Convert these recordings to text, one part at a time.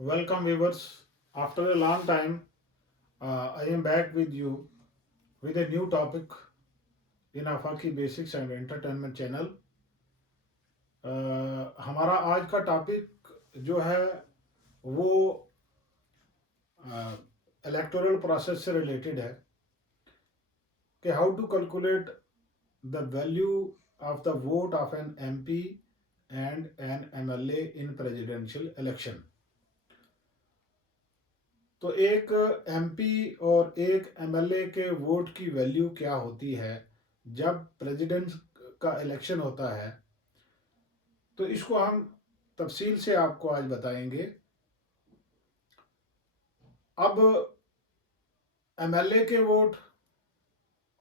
Welcome, viewers. After a long time, I am back with you with a new topic in Afaki Basics and Entertainment channel. हमारा आज का topic जो है वो electoral process से related है कि how to calculate the value of the vote of an MP and an MLA in presidential election. तो एक एमपी और एक एमएलए के वोट की वैल्यू क्या होती है जब प्रेसिडेंट का इलेक्शन होता है, तो इसको हम तफसील से आपको आज बताएंगे. अब एमएलए के वोट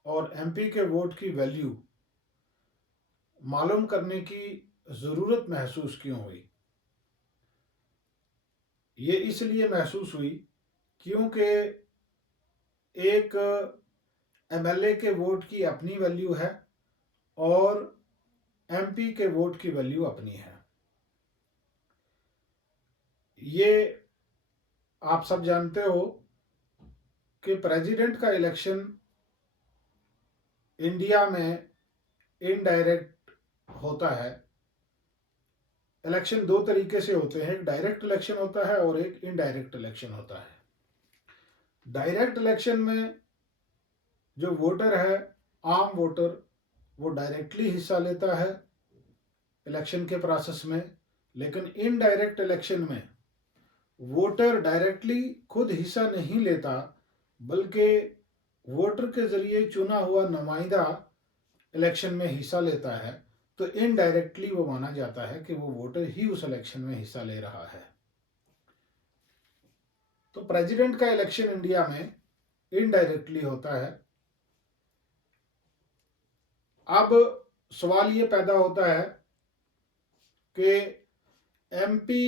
और एमपी के वोट की वैल्यू मालूम करने की ज़रूरत महसूस क्यों हुई? ये इसलिए महसूस हुई क्योंकि एक एमएलए के वोट की अपनी वैल्यू है और एमपी के वोट की वैल्यू अपनी है. ये आप सब जानते हो कि प्रेसिडेंट का इलेक्शन इंडिया में इनडायरेक्ट होता है. इलेक्शन दो तरीके से होते हैं, एक डायरेक्ट इलेक्शन होता है और एक इनडायरेक्ट इलेक्शन होता है. डायरेक्ट इलेक्शन में जो वोटर है, आम वोटर, वो डायरेक्टली हिस्सा लेता है इलेक्शन के प्रोसेस में. लेकिन इनडायरेक्ट इलेक्शन में वोटर डायरेक्टली खुद हिस्सा नहीं लेता, बल्कि वोटर के जरिए चुना हुआ नुमाइंदा इलेक्शन में हिस्सा लेता है. तो इनडायरेक्टली वो माना जाता है कि वो वोटर ही उस इलेक्शन में हिस्सा ले रहा है. तो प्रेसिडेंट का इलेक्शन इंडिया में इनडायरेक्टली होता है. अब सवाल ये पैदा होता है कि एमपी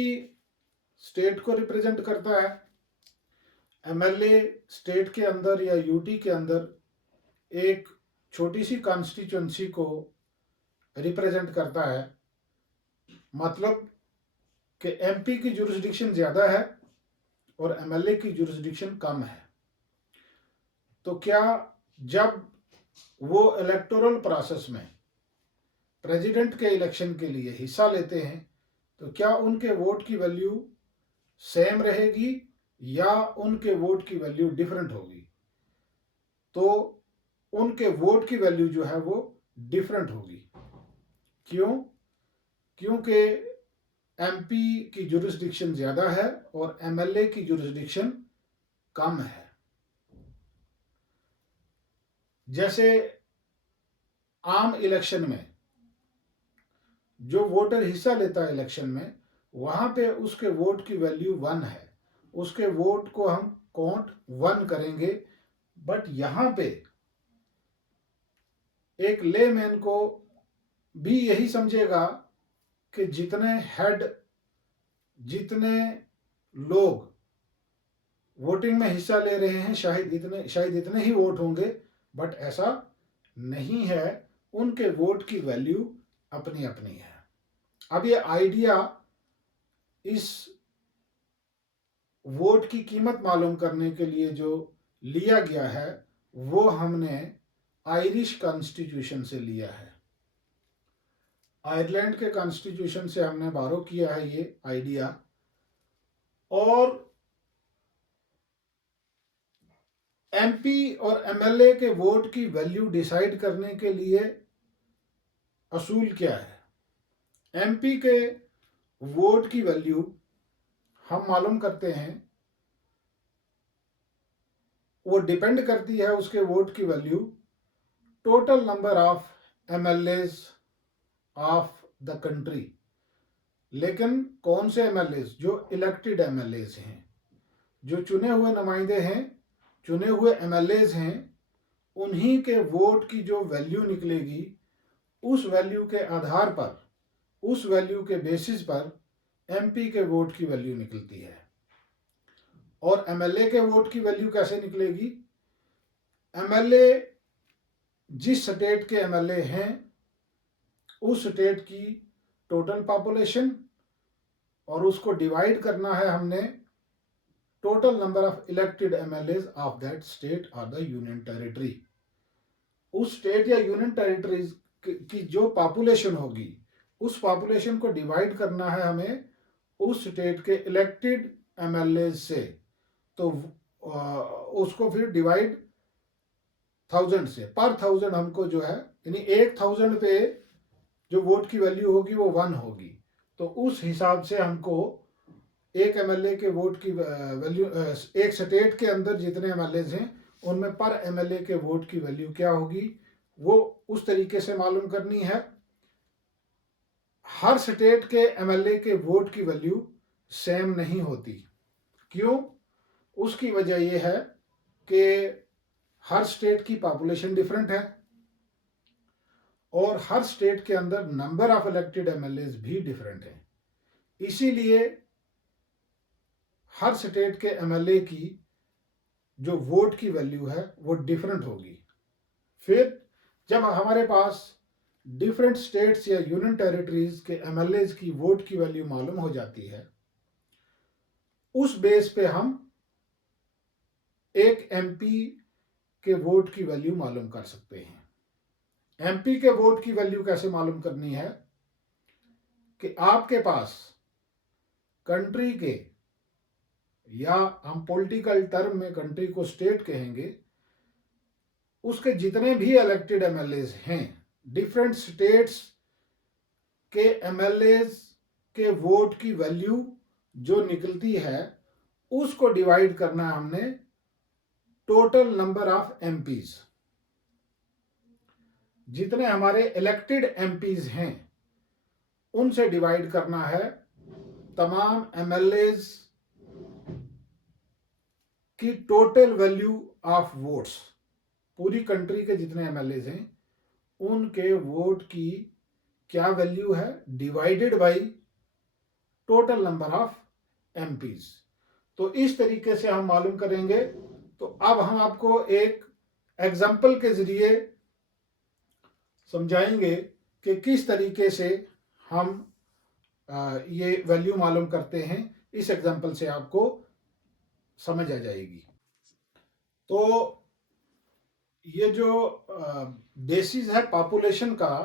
स्टेट को रिप्रेजेंट करता है, एमएलए स्टेट के अंदर या यूटी के अंदर एक छोटी सी कॉन्स्टिट्यूंसी को रिप्रेजेंट करता है. मतलब कि एमपी की जुरिस्डिक्शन ज़्यादा है और एमएलए की जुरिस्डिक्शन कम है. तो क्या जब वो इलेक्टोरल प्रोसेस में प्रेसिडेंट के इलेक्शन के लिए हिस्सा लेते हैं, तो क्या उनके वोट की वैल्यू सेम रहेगी या उनके वोट की वैल्यू डिफरेंट होगी? तो उनके वोट की वैल्यू जो है वो डिफरेंट होगी. क्यों? क्योंकि एमपी की जुरिस्डिक्शन ज़्यादा है और एमएलए की जुरिस्डिक्शन कम है. जैसे आम इलेक्शन में जो वोटर हिस्सा लेता है इलेक्शन में, वहाँ पे उसके वोट की वैल्यू 1 है, उसके वोट को हम काउंट 1 करेंगे. बट यहाँ पे एक लेमैन को भी यही समझेगा कि जितने हेड, जितने लोग वोटिंग में हिस्सा ले रहे हैं, शायद इतने ही वोट होंगे. बट ऐसा नहीं है, उनके वोट की वैल्यू अपनी अपनी है. अब ये आइडिया, इस वोट की कीमत मालूम करने के लिए जो लिया गया है, वो हमने आयरिश कॉन्स्टिट्यूशन से लिया है. आयरलैंड के कॉन्स्टिट्यूशन से हमने बारो किया है ये आइडिया. और एमपी और एमएलए के वोट की वैल्यू डिसाइड करने के लिए असूल क्या है? एमपी के वोट की वैल्यू हम मालूम करते हैं, वो डिपेंड करती है उसके वोट की value total number of MLAs of the country. लेकिन कौन से एमएलएज? जो इलेक्टेड एमएलएज हैं, जो चुने हुए नुमाइंदे हैं, चुने हुए एमएलएज हैं, उन्हीं के वोट की जो वैल्यू निकलेगी, उस वैल्यू के आधार पर, उस वैल्यू के बेसिस पर एमपी के वोट की वैल्यू निकलती है. और एमएलए के वोट की वैल्यू कैसे निकलेगी? एमएलए जिस स्टेट के एमएलए हैं, उस स्टेट की टोटल पॉपुलेशन, और उसको डिवाइड करना है हमने total number of elected MLAs of that state और द यूनियन टेरिटरी। उस स्टेट या यूनियन टेरिटरीज की जो पॉपुलेशन होगी उस पॉपुलेशन को डिवाइड करना है हमें उस स्टेट के इलेक्टेड एमएलए से। तो उसको फिर डिवाइड 1000 से, पर 1000 हमको जो है, यानी 1000 पे जो वोट की वैल्यू होगी वो 1 होगी। तो उस हिसाब से हमको एक एमएलए के वोट की वैल्यू, एक स्टेट के अंदर जितने एमएलए हैं उनमें पर एमएलए के वोट की वैल्यू क्या होगी वो उस तरीके से मालूम करनी है। हर स्टेट के एमएलए के वोट की वैल्यू सेम नहीं होती। क्यों? उसकी वजह यह है कि हर स्टेट की पॉपुलेशन डिफरेंट है और हर स्टेट के अंदर नंबर ऑफ इलेक्टेड एमएलए भी डिफरेंट है। इसीलिए हर स्टेट के एमएलए की जो वोट की वैल्यू है वो डिफरेंट होगी। फिर जब हमारे पास डिफरेंट स्टेट्स या यूनियन टेरिटरीज के एमएलए की वोट की वैल्यू मालूम हो जाती है, उस बेस पे हम एक एमपी के वोट की वैल्यू मालूम कर सकते हैं। एमपी के वोट की वैल्यू कैसे मालूम करनी है कि आपके पास कंट्री के, या हम पॉलिटिकल टर्म में कंट्री को स्टेट कहेंगे, उसके जितने भी इलेक्टेड एमएलए हैं, डिफरेंट स्टेट्स के एमएलए के वोट की वैल्यू जो निकलती है उसको डिवाइड करना है हमने टोटल नंबर ऑफ एमपीज। जितने हमारे इलेक्टेड एमपीज हैं उनसे डिवाइड करना है तमाम एमएलए की टोटल वैल्यू ऑफ वोट्स। पूरी कंट्री के जितने एमएलए हैं उनके वोट की क्या वैल्यू है divided by total number of MPs. तो इस तरीके से हम मालूम करेंगे। तो अब हम आपको एक एग्जाम्पल के जरिए समझाएंगे कि किस तरीके से हम ये वैल्यू मालूम करते हैं। इस एग्जाम्पल से आपको समझ आ जाएगी। तो ये जो बेसिस है पॉपुलेशन का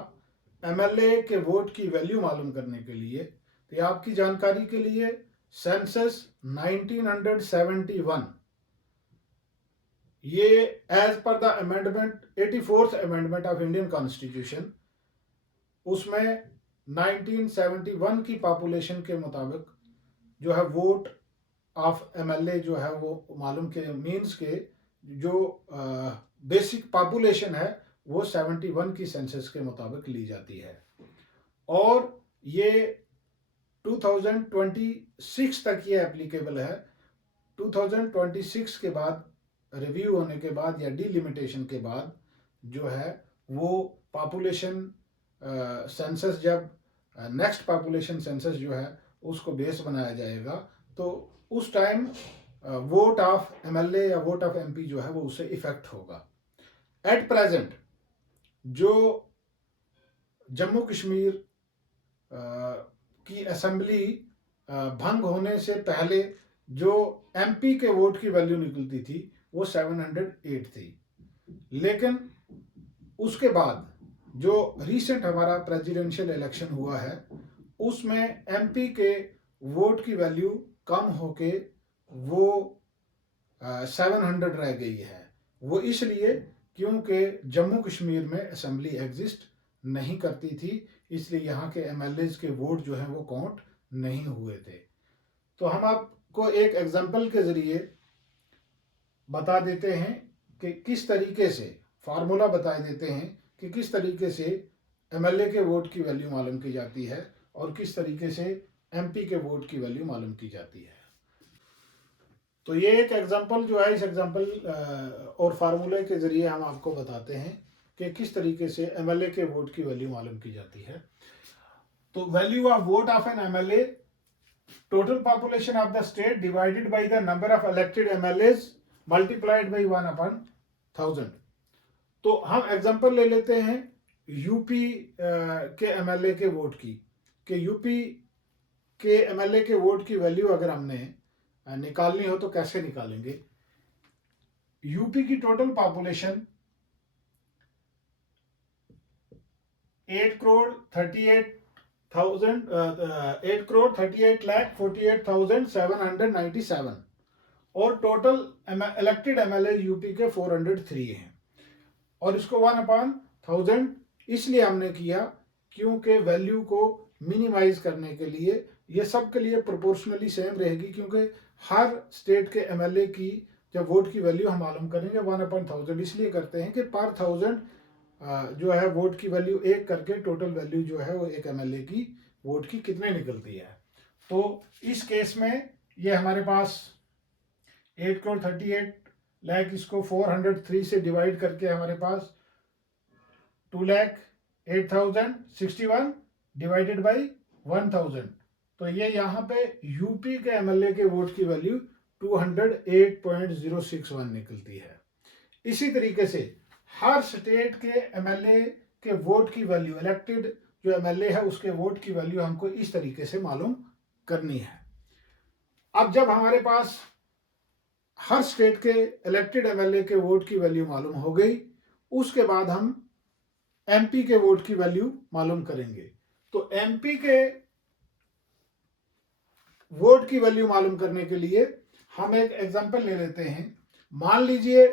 एमएलए के वोट की वैल्यू मालूम करने के लिए, तो आपकी जानकारी के लिए सेंसस 1971, ये as per the amendment 84th amendment of Indian constitution, उसमें 1971 की पॉपुलेशन के मुताबिक जो है वोट ऑफ एमएलए जो है वो मालूम के मीन्स के जो बेसिक पॉपुलेशन है वो 71 की सेंसस के मुताबिक ली जाती है। और ये 2026 तक ये एप्लीकेबल है। 2026 के बाद रिव्यू होने के बाद या डिलिमिटेशन के बाद जो है वो पॉपुलेशन सेंसस, जब नेक्स्ट पॉपुलेशन सेंसस जो है उसको बेस बनाया जाएगा, तो उस टाइम वोट ऑफ एमएलए या वोट ऑफ एमपी जो है वो उससे इफेक्ट होगा। एट प्रेजेंट जो जम्मू कश्मीर की असेंबली भंग होने से पहले जो एमपी के वोट की वैल्यू निकलती थी वो 708 थी, लेकिन उसके बाद जो रिसेंट हमारा प्रेसिडेंशियल इलेक्शन हुआ है उसमें एमपी के वोट की वैल्यू कम होके वो 700 रह गई है। वो इसलिए क्योंकि जम्मू कश्मीर में असेंबली एग्जिस्ट नहीं करती थी, इसलिए यहाँ के एमएलए के वोट जो हैं वो काउंट नहीं हुए थे। तो हम आपको एक एग्जांपल के ज़रिए बता देते हैं कि किस तरीके से, फार्मूला बता देते हैं कि किस तरीके से एमएलए के वोट की वैल्यू मालूम की जाती है और किस तरीके से एमपी के वोट की वैल्यू मालूम की जाती है। तो ये एक एग्जांपल जो है, इस एग्जांपल और फार्मूले के ज़रिए हम आपको बताते हैं कि किस तरीके से एमएलए के वोट की वैल्यू मालूम की जाती है। तो value of vote of N MLA, total population of the state divided by the number of elected MLAs multiplied by 1/1000। तो हम एग्जांपल ले लेते हैं यूपी के एमएलए के वोट की, कि यूपी के एमएलए के वोट की वैल्यू अगर हमने निकालनी हो तो कैसे निकालेंगे। यूपी की टोटल पॉपुलेशन 8,38,797 और टोटल इलेक्टेड एमएलए यूपी के 403 हैं। और इसको 1/1000 इसलिए हमने किया क्योंकि वैल्यू को मिनिमाइज करने के लिए ये सब के लिए प्रोपोर्शनली सेम रहेगी, क्योंकि हर स्टेट के एमएलए की जब वोट की वैल्यू हम मालूम करेंगे 1/1000 इसलिए करते हैं कि पर 1000 जो है वोट की वैल्यू एक करके टोटल वैल्यू जो है वो एक एमएलए की वोट की कितने निकलती है। तो इस केस में ये हमारे पास 8,38,00,000 इसको 403 से डिवाइड करके हमारे पास 2,08,061 डिवाइडेड बाई 1000। तो ये यहाँ पे यूपी के एमएलए के वोट की वैल्यू 208.061 निकलती है। इसी तरीके से हर स्टेट के एमएलए के वोट की वैल्यू, इलेक्टेड जो एमएलए है उसके वोट की वैल्यू हमको इस तरीके से मालूम करनी है। अब जब हमारे पास हर स्टेट के इलेक्टेड एमएलए के वोट की वैल्यू मालूम हो गई, उसके बाद हम एमपी के वोट की वैल्यू मालूम करेंगे। तो एमपी के वोट की वैल्यू मालूम करने के लिए हम एक एग्जांपल ले लेते हैं। मान लीजिए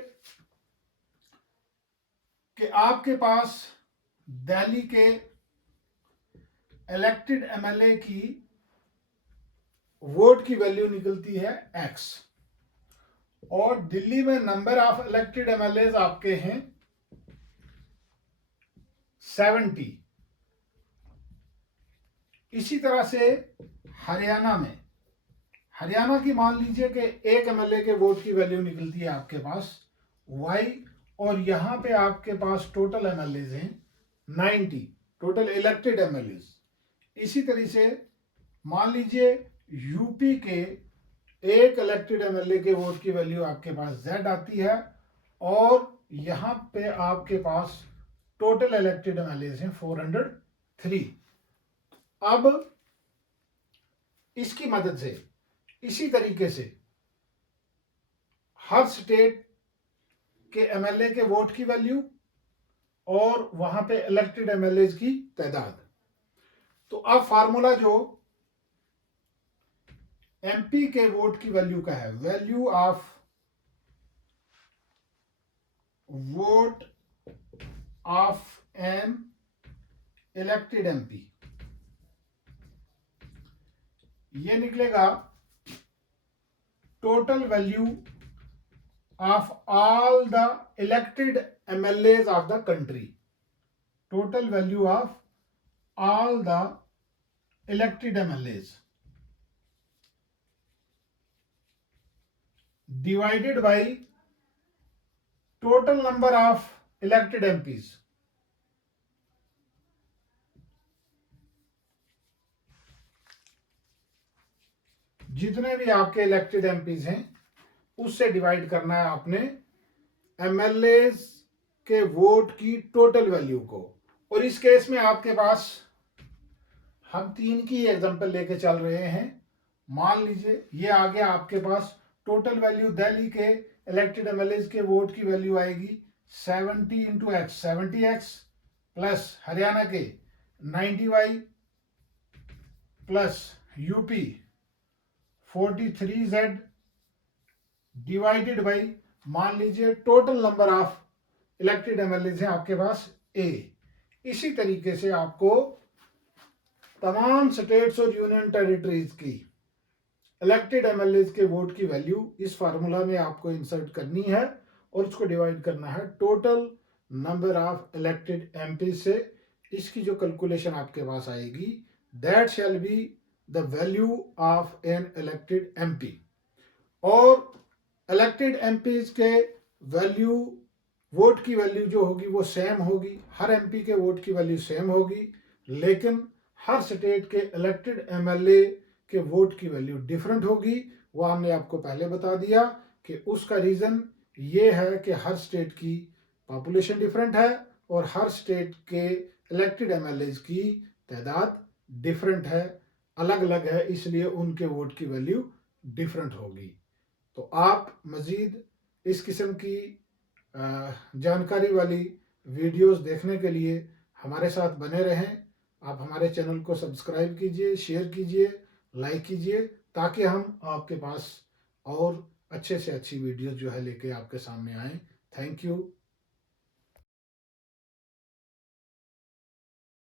कि आपके पास दिल्ली के इलेक्टेड एमएलए की वोट की वैल्यू निकलती है x और दिल्ली में नंबर ऑफ इलेक्टेड एमएलए आपके हैं 70। इसी तरह से हरियाणा की मान लीजिए कि एक एमएलए के वोट की वैल्यू निकलती है आपके पास y और यहां पे आपके पास टोटल एमएलए हैं 90, टोटल इलेक्टेड एमएलए। इसी तरह से मान लीजिए यूपी के एक इलेक्टेड एमएलए के वोट की वैल्यू आपके पास z आती है और यहां पे आपके पास टोटल इलेक्टेड एमएलए हैं 403। अब इसकी मदद से इसी तरीके से हर स्टेट के एमएलए के वोट की वैल्यू और वहां पे इलेक्टेड एमएलए की तादाद। तो अब फार्मूला जो एमपी के वोट की वैल्यू का है, value of vote of an elected MP, ये निकलेगा total value of all the elected MLAs of the country, total value of all the elected MLAs divided by total number of elected MPs। जितने भी आपके elected MPs हैं उससे divide करना है आपने एमएलए के वोट की टोटल वैल्यू को। और इस केस में आपके पास हम 3 की एग्जांपल लेके चल रहे हैं। मान लीजिए ये आ गया आपके पास टोटल वैल्यू, दिल्ली के इलेक्टेड एमएलए के वोट की वैल्यू आएगी 70 into x 70x plus Haryana के 90y plus UP 43z divided by, मान लीजिए total number of elected MLA हैं आपके पास A। इसी तरीके से आपको तमाम स्टेट्स और यूनियन टेरिटरीज की इलेक्टेड एमएलए के वोट की वैल्यू इस फार्मूला में आपको इंसर्ट करनी है और उसको डिवाइड करना है total number of elected MP से। इसकी जो कैलकुलेशन आपके पास आएगी that shall be the value of an elected MP. और इलेक्टेड एमपीज के वैल्यू, वोट की वैल्यू जो होगी वो सेम होगी, हर एमपी के वोट की वैल्यू सेम होगी, लेकिन हर स्टेट के इलेक्टेड एमएलए के वोट की वैल्यू डिफरेंट होगी। वो हमने आपको पहले बता दिया कि उसका रीज़न ये है कि हर स्टेट की पॉपुलेशन डिफरेंट है और हर स्टेट के इलेक्टेड एमएलए की तादाद डिफरेंट है, अलग अलग है, इसलिए उनके वोट की वैल्यू डिफरेंट होगी। तो आप मज़ीद इस किस्म की जानकारी वाली वीडियोस देखने के लिए हमारे साथ बने रहें। आप हमारे चैनल को सब्सक्राइब कीजिए, शेयर कीजिए, लाइक कीजिए, ताकि हम आपके पास और अच्छे से अच्छी वीडियोस जो है लेके आपके सामने आएँ। Thank you.